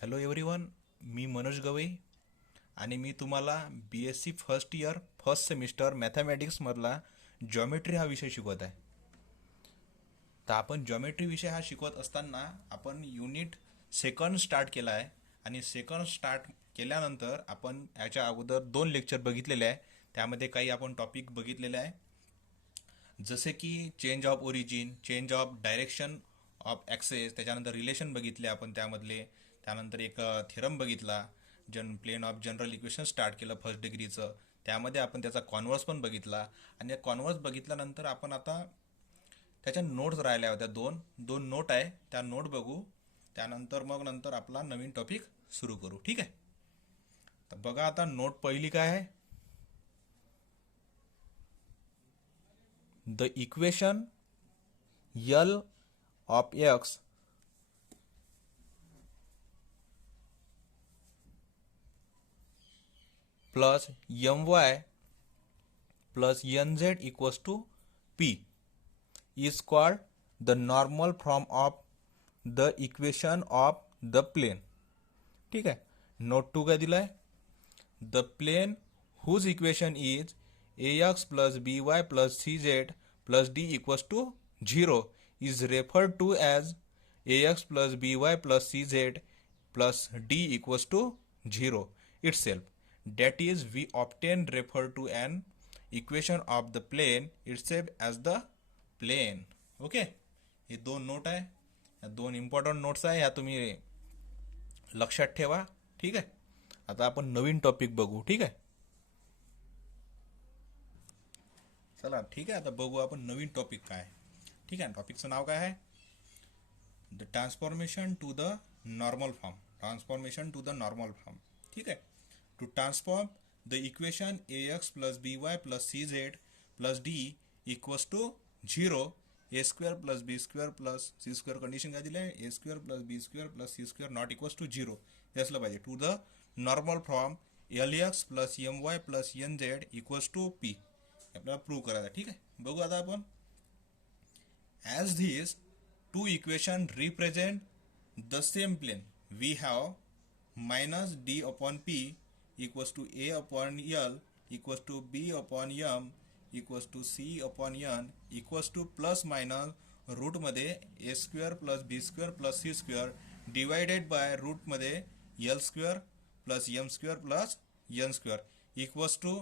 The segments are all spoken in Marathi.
हॅलो एव्हरीवन, मी मनोज गवई आणि मी तुम्हाला B S C first year first semester मॅथमॅटिक्समधला जॉमेट्री हा विषय शिकवत आहे. तर आपण जॉमेट्री विषय हा शिकवत असताना आपण युनिट सेकंड स्टार्ट केला आहे आणि सेकंड स्टार्ट केल्यानंतर आपण याच्या अगोदर 2 लेक्चर बघितलेले आहे. त्यामध्ये काही आपण टॉपिक बघितलेले आहे, जसे की change of origin, change of direction of axes, त्याच्यानंतर रिलेशन बघितले आपण त्यामधले. त्यानंतर एक थेरम बघितला, plane of general equation start केलं फर्स्ट डिग्रीचं. त्यामध्ये आपण त्याचा कॉन्व्हर्स पण बघितला आणि कॉन्व्हर्स बघितल्यानंतर आपण आता त्याच्या नोट्स राहिल्या होत्या. दोन दोन नोट आहे, त्या नोट बघू. त्यानंतर मग नंतर आपला नवीन टॉपिक सुरू करू. ठीक आहे, तर बघा आता नोट पहिली काय आहे. The equation L of X plus M Y plus N Z equals to P is called the normal form of the equation of the plane. ठीक आहे. नोट 2 काय दिलाय. The plane whose equation is ax plus by plus cz plus d equals to 0 is referred to as ax plus by plus cz plus d equals to 0 itself. That is, we often refer to an equation of the plane itself as the plane. Okay, हे 2 नोट आहे, या 2 इम्पॉर्टंट नोट्स आहे, ह्या तुम्ही लक्षात ठेवा. ठीक आहे, आता आपण नवीन टॉपिक बघू. ठीक आहे, चला ठीक आहे, आता बघू आपण नवीन टॉपिक काय आहे. ठीक आहे, टॉपिकचं नाव काय आहे. The transformation to the normal form. Transformation to the normal form. ठीक आहे. To transform the equation A X plus B Y plus C Z plus D equals to 0 A square plus B square plus C square. Condition काय दिलं आहे, A square plus B square plus C square not equals to 0 हे असलं पाहिजे. To the normal form L X plus M Y plus N Z equals to P आपल्याला प्रूव्ह करायचं. ठीक आहे, बघू आता आपण. As this two equation represent the same plane, we have minus D upon P equals to A upon L equals to B upon M equals to C upon N equals to plus minus रूटमध्ये A square plus B square plus C square divided by रूटमध्ये L square plus M square plus N square equals to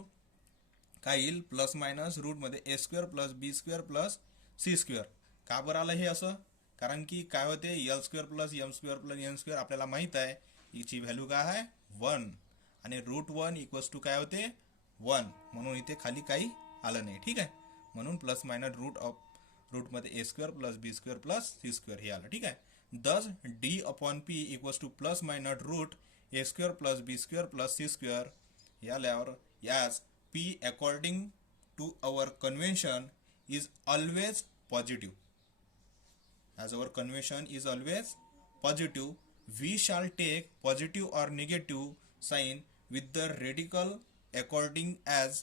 काय येईल, प्लस मायनस रूटमध्ये A square plus B square plus C square. का बरं आलं हे असं, कारण की काय होते, L square plus M square plus N square आपल्याला माहीत आहे याची व्हॅल्यू काय आहे 1 आणि रूट 1 इक्वल्स टू काय होते 1, म्हणून इथे खाली काही आलं नाही. ठीक आहे, म्हणून प्लस मायनस रूटमध्ये A square plus B square plus C square हे आलं. ठीक आहे, thus D upon P equals to plus minus root A square plus B square plus C square हे आल्यावर यास P according to our convention is always positive. as our convention is always positive, we shall take positive or negative sign with the radical according as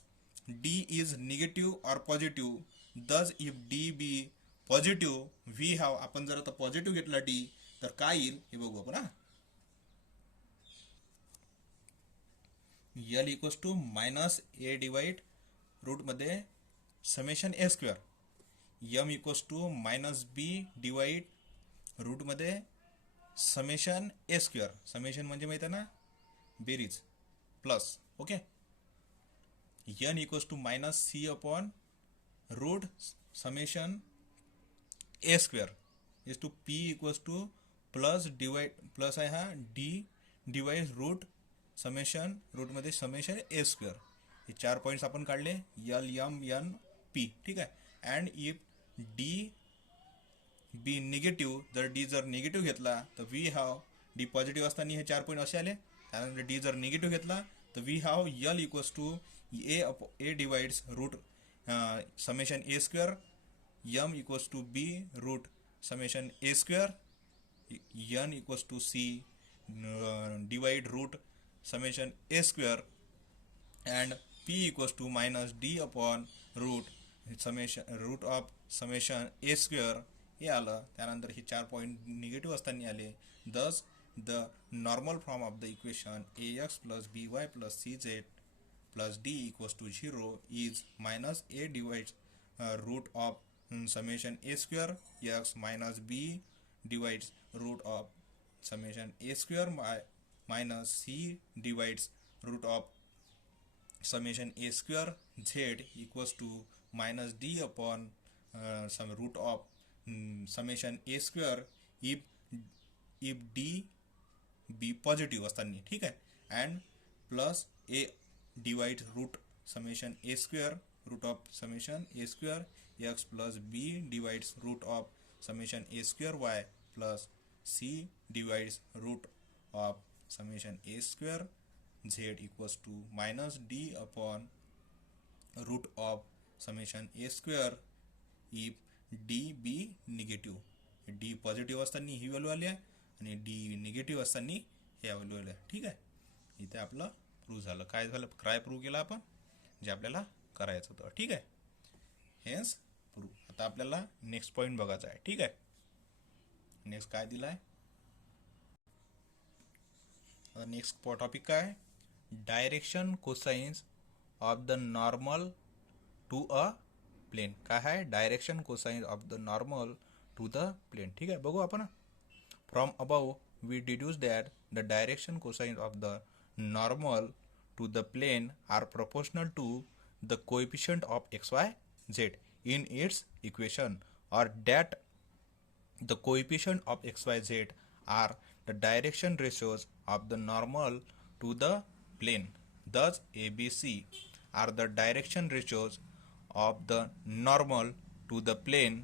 d is negative or positive. Thus if d be positive, we have, आपण जर आता पॉझिटिव्ह घेतला d तर काय येईल हे बघू आपण. L equals to minus A divide रूटमध्ये summation A square, M equals to minus B divide रूटमध्ये समेशन ए स्क्वेअर. समेशन म्हणजे माहिती आहे ना, बेरीज plus. Okay, N equals to minus C upon root summation A square is to P equals to plus divide plus आहे हा डी डिवाइड रूट समेशन रूटमध्ये समेशन ए स्क्वेअर. हे 4 पॉईंट्स आपण काढले, एल एम एन पी. ठीक आहे, and if D be negative, जर डी जर निगेटिव्ह घेतला तर वी हॅव डी पॉझिटिव्ह असताना हे 4 पॉईंट असे आले. त्यानंतर डी जर निगेटिव्ह घेतला तर we have L equals to A divides root summation A square, M equals to B root summation A square, N equals to C divide root summation A square and P equals to minus D upon root summation root of summation A square हे आलं. त्यानंतर हे 4 पॉईंट निगेटिव्ह असताना आले. दस the normal form of the equation ax plus by plus cz plus d equals to 0 is minus a divides root of summation a square x minus b divides root of summation a square minus c divides root of summation a square z equals to minus d upon some root of summation a square if d be positive असताना, ठीक आहे. And plus A divide root summation A square root of summation A square X plus B divides root of summation A square Y plus C divides root of summation A square Z equals to minus D upon root of summation A square if D be negative. D positive असताना ही व्हॅल्यू आली आहे आणि डी निगेटिव्ह असताना हे व्हॅल्यू आलं. ठीक आहे, इथे आपलं प्रूव्ह झालं. काय झालं, काय प्रूव्ह केलं आपण, जे आपल्याला करायचं होतं. ठीक आहे, हेन्स प्रूव्ह. आता आपल्याला नेक्स्ट पॉईंट बघायचा आहे. ठीक आहे, नेक्स्ट काय दिलं आहे, आता नेक्स्ट टॉपिक काय, direction cosines of the normal to a plane. काय आहे, direction cosines of the normal to the plane. ठीक आहे, बघू आपण. From above, we deduce that the direction cosines of the normal to the plane are proportional to the coefficient of x, y, z in its equation, or that the coefficient of x, y, z are the direction ratios of the normal to the plane. Thus, ABC are the direction ratios of the normal to the plane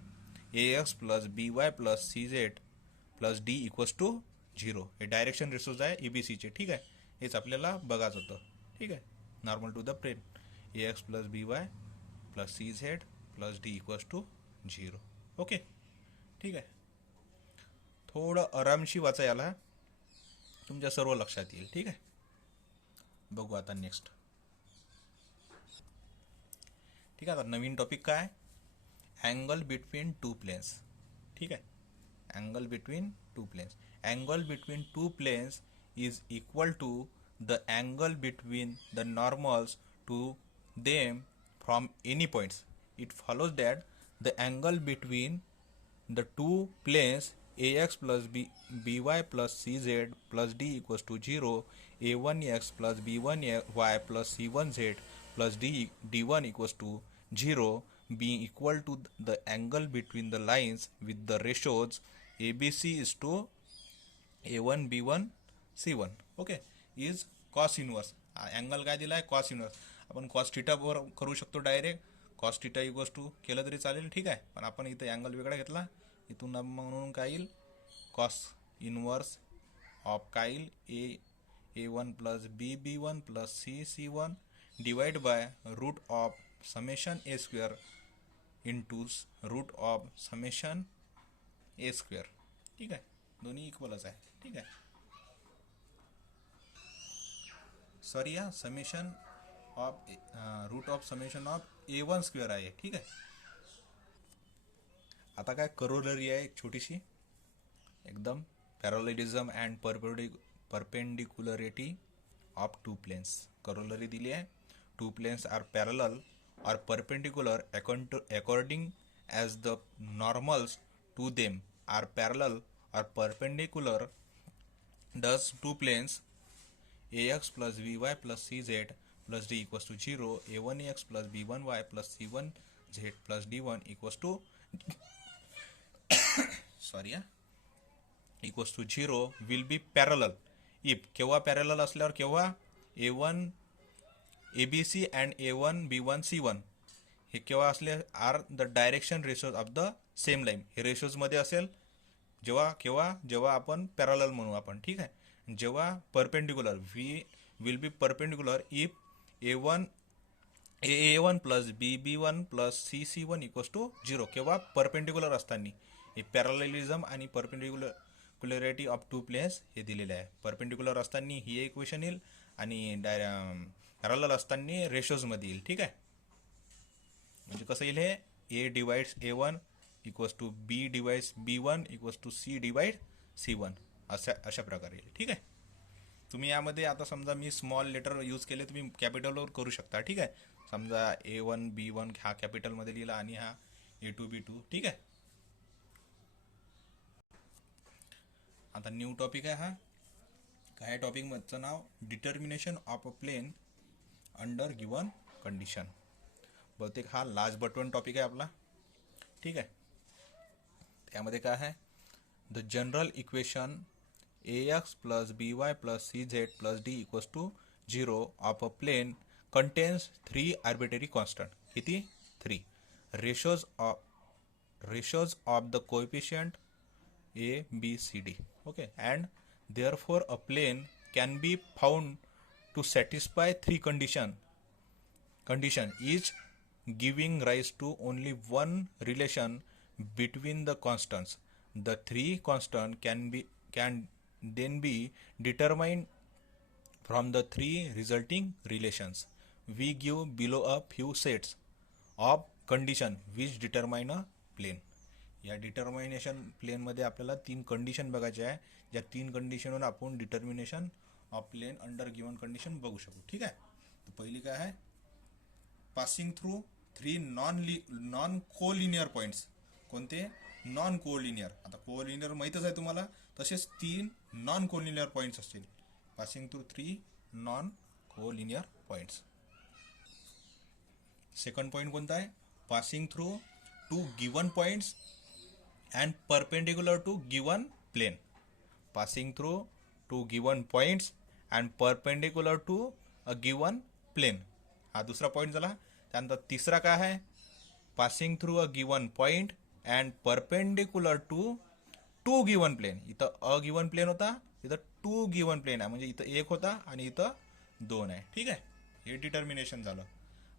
ax plus by plus cz plus D equals to 0. हे डायरेक्शन रेशोज आहे एबीसीचे. ठीक आहे, हेच आपल्याला बघायचं होतं. ठीक आहे, normal to the plane A X plus B Y plus C Z plus D equals to 0. Okay, ठीक आहे, थोडं आरामशी वाचा, याला तुमच्या सर्व लक्षात येईल. ठीक आहे, बघू आता नेक्स्ट. ठीक आहे, आता नवीन टॉपिक काय, अँगल बिटवीन टू प्लेन्स. ठीक आहे, angle between two planes. Angle between two planes is equal to the angle between the normals to them from any points. It follows that the angle between the two planes ax plus by plus cz plus d equals to 0, a1x plus b1y plus c1z plus d1 equals to 0, being equal to the angle between the lines with the ratios ABC is to A1 B1 C1. Okay, is cos inverse. Angle काय दिला आहे, कॉस इनवर्स. आपण कॉस थिटा वर करू शकतो direct, cos theta equals to केलं तरी चालेल. ठीक आहे, पण आपण इथं अँगल वेगळा घेतला. इथून म्हणून काय येईल, कॉस इनवर्स ऑफ काय येईल A1 plus B1 plus C1 divide by root of summation A square into root of summation A square. ठीक आहे, दोन्ही इक्वलच आहे. ठीक आहे, सॉरी, या summation of root of summation of A1 square आहे. ठीक आहे, आता काय करोलरी आहे एक छोटीशी एकदम, parallelism and perpendicularity of two planes. Corollary दिली आहे, two planes are parallel or perpendicular according as the normals to them are parallel or perpendicular. Thus, two planes ax plus by plus cz plus d equals to 0, a1x plus b1y plus c1z plus d1 equals to equals to 0 will be parallel if केव्हा पॅरलल असल्यावर, केव्हा a1 ABC and A1 B1 C1 हे केव्हा असले, are the direction ratios of the same line. हे रेशोजमध्ये असेल जेव्हा आपण पॅरलल म्हणू आपण. ठीक आहे, जेव्हा perpendicular we will be perpendicular if A1 plus B1 plus C1 equals to 0, केव्हा परपेंडिक्युलर असताना. हे पॅरलिझम आणि परपेंडिक्युलरिटी ऑफ टू प्लेन्स हे दिलेले आहे. परपेंडिक्युलर असताना ही इक्वेशन येईल आणि पॅरलल असताना रेशोजमध्ये येईल. ठीक आहे, म्हणजे कसं येईल, हे A divides A1 equals to B divides B1 equals to C divide C1 अशा प्रकारे येईल. ठीक आहे. तुम्ही यामध्ये आता समजा मी स्मॉल लेटर यूज केले, तुम्ही कॅपिटलवर करू शकता. ठीक आहे. समजा A1 B1 हा कॅपिटलमध्ये लिहिला आणि हा A2 B2. ठीक आहे. आता न्यू टॉपिक आहे हा. काय टॉपिकचं नाव? Determination of a plane under given condition. बहुतेक हा लास्ट बटन टॉपिक आहे आपला. ठीक आहे. त्यामध्ये काय आहे? The general equation ax plus by plus cz plus d equals to 0 of a plane contains three arbitrary constant. किती? 3. Ratios of the coefficient a b c d. Okay, and therefore a plane can be found to satisfy three condition each giving rise to only one relation between the constants. The three constant can then be determined from the three resulting relations. We give below a few sets of condition which determine a plane. या डिटर्मिनेशन प्लेनमध्ये आपल्याला 3 कंडिशन बघायचे आहे. ज्या 3 कंडिशनवर आपण determination of plane under given condition बघू शकू. ठीक आहे. तर पहिली काय आहे? Passing through 3 non collinear points. कोणते? Non collinear. आता कोलिनियर माहीतच आहे तुम्हाला, तसेच 3 नॉन कोलिनियर पॉईंट्स असतील. Passing through 3 non collinear points. Second point कोणता आहे? Passing through 2 given points and perpendicular to given plane. Passing through 2 given points and perpendicular to a given plane. हा दुसरा पॉईंट झाला. त्यानंतर तिसरा काय आहे? Passing through a given point and perpendicular to 2 given plane. इथं अ गिवन प्लेन होता, इथं 2 गिवन प्लेन आहे. म्हणजे इथं 1 होता आणि इथं 2 आहे. ठीक आहे. हे डिटर्मिनेशन झालं.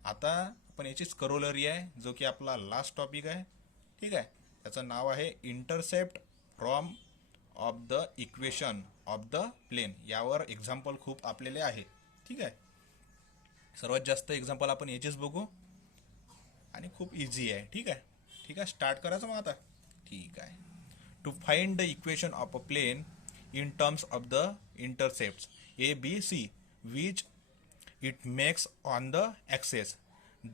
आता आपण याचीच करोलरी आहे, जो की आपला लास्ट टॉपिक आहे. ठीक आहे. त्याचं नाव आहे intercept from of the equation of the plane. यावर एक्झाम्पल खूप आपलेले आहे. ठीक आहे. सर्वात जास्त एक्झाम्पल आपण याचेच बघू आणि खूप इझी आहे. ठीक आहे. ठीक आहे. स्टार्ट करायचं मग आता. ठीक आहे. To find the equation of a plane in terms of the intercepts a b c which it makes on the axis.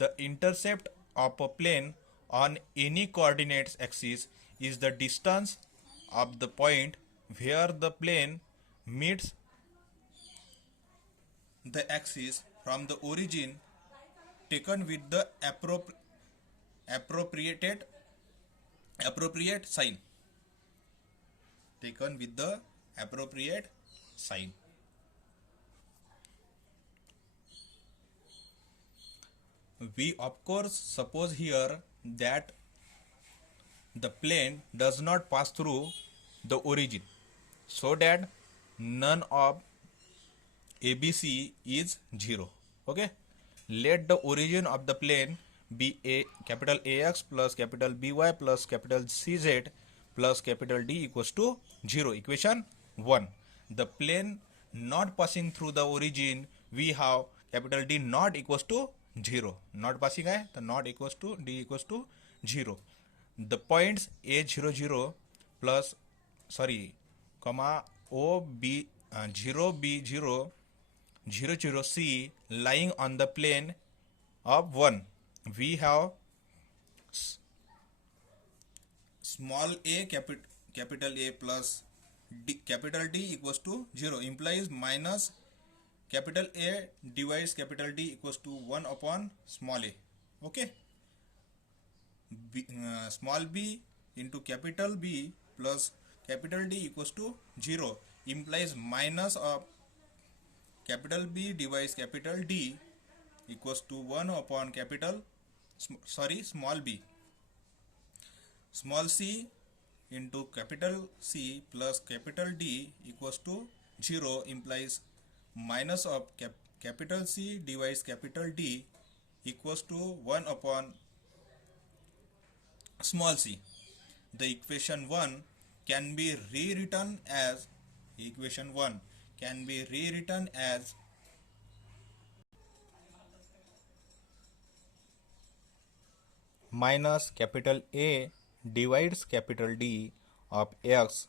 The intercept of a plane on any coordinates axis is the distance of the point where the plane meets the axis from the origin, taken with the appropriate sign. Taken with the appropriate sign. We of course suppose here that the plane does not pass through the origin, so that none of ABC is 0. Okay. Let the origin of the plane be capital AX plus capital BY plus capital CZ plus capital D equals to 0. Equation 1. The plane not passing through the origin, we have capital D not equals to 0. Not passing है तो not equals to D equals to 0. The points A00 plus comma OB 0B0 00C lying on the plane of 1. We have small a capital A plus capital D equals to 0 implies minus capital A divides capital D equals to 1 upon small a. Okay. Small b into capital B plus capital D equals to 0 implies minus of capital B divides capital D equals to 1 upon small b. Small c into capital C plus capital D equals to 0 implies minus of capital C divides capital D equals to 1 upon small c. The equation 1 can be rewritten as minus capital A divides capital D of X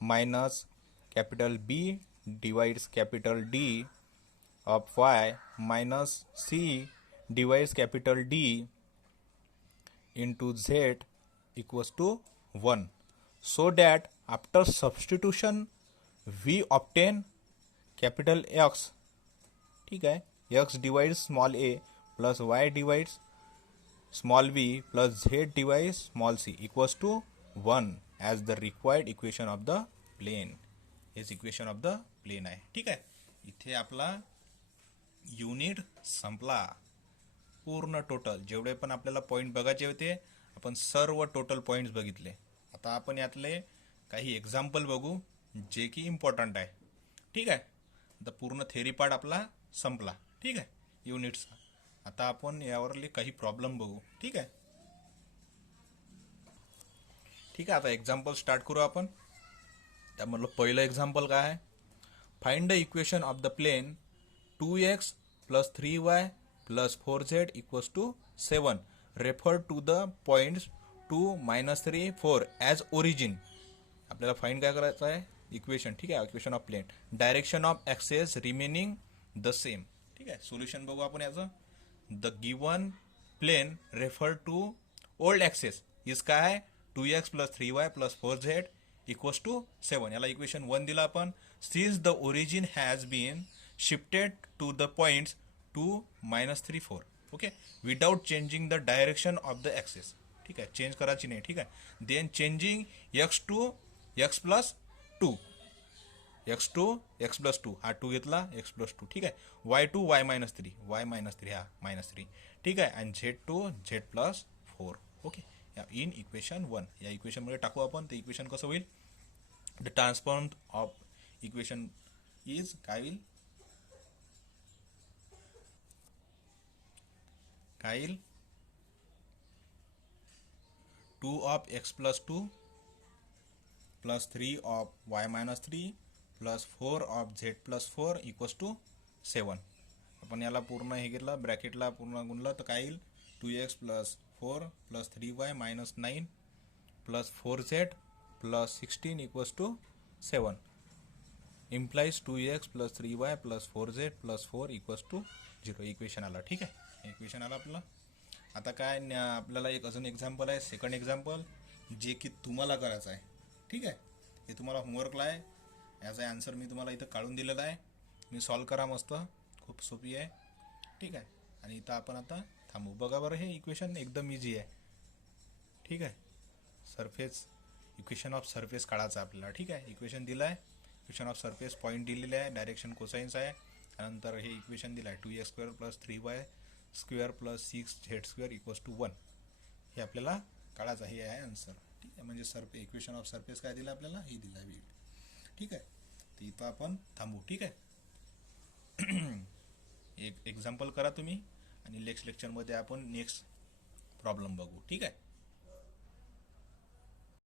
minus capital B divides capital D of y minus C divides capital D into Z equals to 1. So that after substitution we obtain capital X. ठीक है, x divides small a plus y divides small b plus z divides small c equals to 1 as the required equation of the plane. हेच इक्वेशन ऑफ द प्लेन आहे. ठीक आहे, इथे आपला युनिट संपला. पूर्ण टोटल जेवढे पण आपल्याला पॉईंट बघायचे होते आपण सर्व टोटल पॉईंट्स बघितले. आता आपण यातले काही एक्झाम्पल बघू जे की इम्पॉर्टंट आहे. ठीक आहे, आता पूर्ण थेरी पार्ट आपला संपला. ठीक आहे युनिट्सचा. आता आपण यावरले काही प्रॉब्लेम बघू. ठीक आहे, ठीक आहे. आता एक्झाम्पल स्टार्ट करू आपण. त्यामधलं पहिलं एक्झाम्पल काय आहे, find the equation of the plane 2x plus 3y plus 4z equals to 7 refer to the points 2 -3 4 as origin. आपल्याला फाइंड काय करायचं आहे, इक्वेशन. ठीक आहे, equation of plane, direction of axes remaining the same. ठीक आहे, सोल्युशन बघू आपण याचं. The given plane refer to old axes is काय आहे 2x plus 3y plus 4z equals to 7. याला इक्वेशन 1 दिला आपण. Since the origin has been shifted to the points 2 -3 4 okay without changing the direction of the axes. ठीक आहे, चेंज करायची नाही. ठीक आहे, then changing x to x plus 2 x to x plus 2 हा 2 घेतला x प्लस 2. ठीक आहे, y to y minus 3 y minus 3 हा मायनस 3. ठीक आहे, आणि z to z plus 4. Okay, in equation 1 या इक्वेशनमध्ये टाकू आपण. ते इक्वेशन कसं होईल, the transform of equation is काय होईल, काय येईल 2 of x plus 2 plus 3 of y minus 3 plus 4 of z plus 4 equals to 7. आपण याला पूर्ण हे घेतलं ब्रॅकेटला पूर्ण गुणलं तर काय येईल 2x plus 4 plus 3y minus 9 plus 4z plus 16 equals to 7 implies 2x plus 3y plus 4z plus 4 equals to 0. Equation आला. ठीक आहे, इक्वेशन आला आपलं. आता काय आपल्याला एक अजून एक्झाम्पल आहे, सेकंड एक्झाम्पल, जे की तुम्हाला करायचं आहे. ठीक आहे, हे तुम्हाला होमवर्कला आहे. याचा आन्सर मी तुम्हाला इथं काढून दिलेला आहे. मी सॉल्व करा मस्त, खूप सोपी आहे. ठीक आहे, आणि इथं आपण आता थांबू. बघा बरं, हे इक्वेशन एकदम इझी आहे. ठीक आहे, सरफेस इक्वेशन ऑफ सरफेस काढायचं आपल्याला. ठीक आहे, इक्वेशन दिलं आहे, इक्वेशन ऑफ सरफेस पॉईंट दिलेले आहे, डायरेक्शन कोसाइन्स आहे. त्यानंतर हे इक्वेशन दिलं आहे 2x square plus 3y square plus 6z square equals to 1. हे आपल्याला काढायचं, हे आहे आन्सर. ठीक आहे, म्हणजे सरफेस इक्वेशन ऑफ सरफेस काय दिलं आपल्याला, हे दिलं आहे. ठीक आहे, तर इथं आपण थांबू. ठीक आहे, एक एक्झाम्पल करा तुम्ही आणि नेक्स्ट लेक्चरमध्ये आपण नेक्स्ट प्रॉब्लेम बघू. ठीक आहे.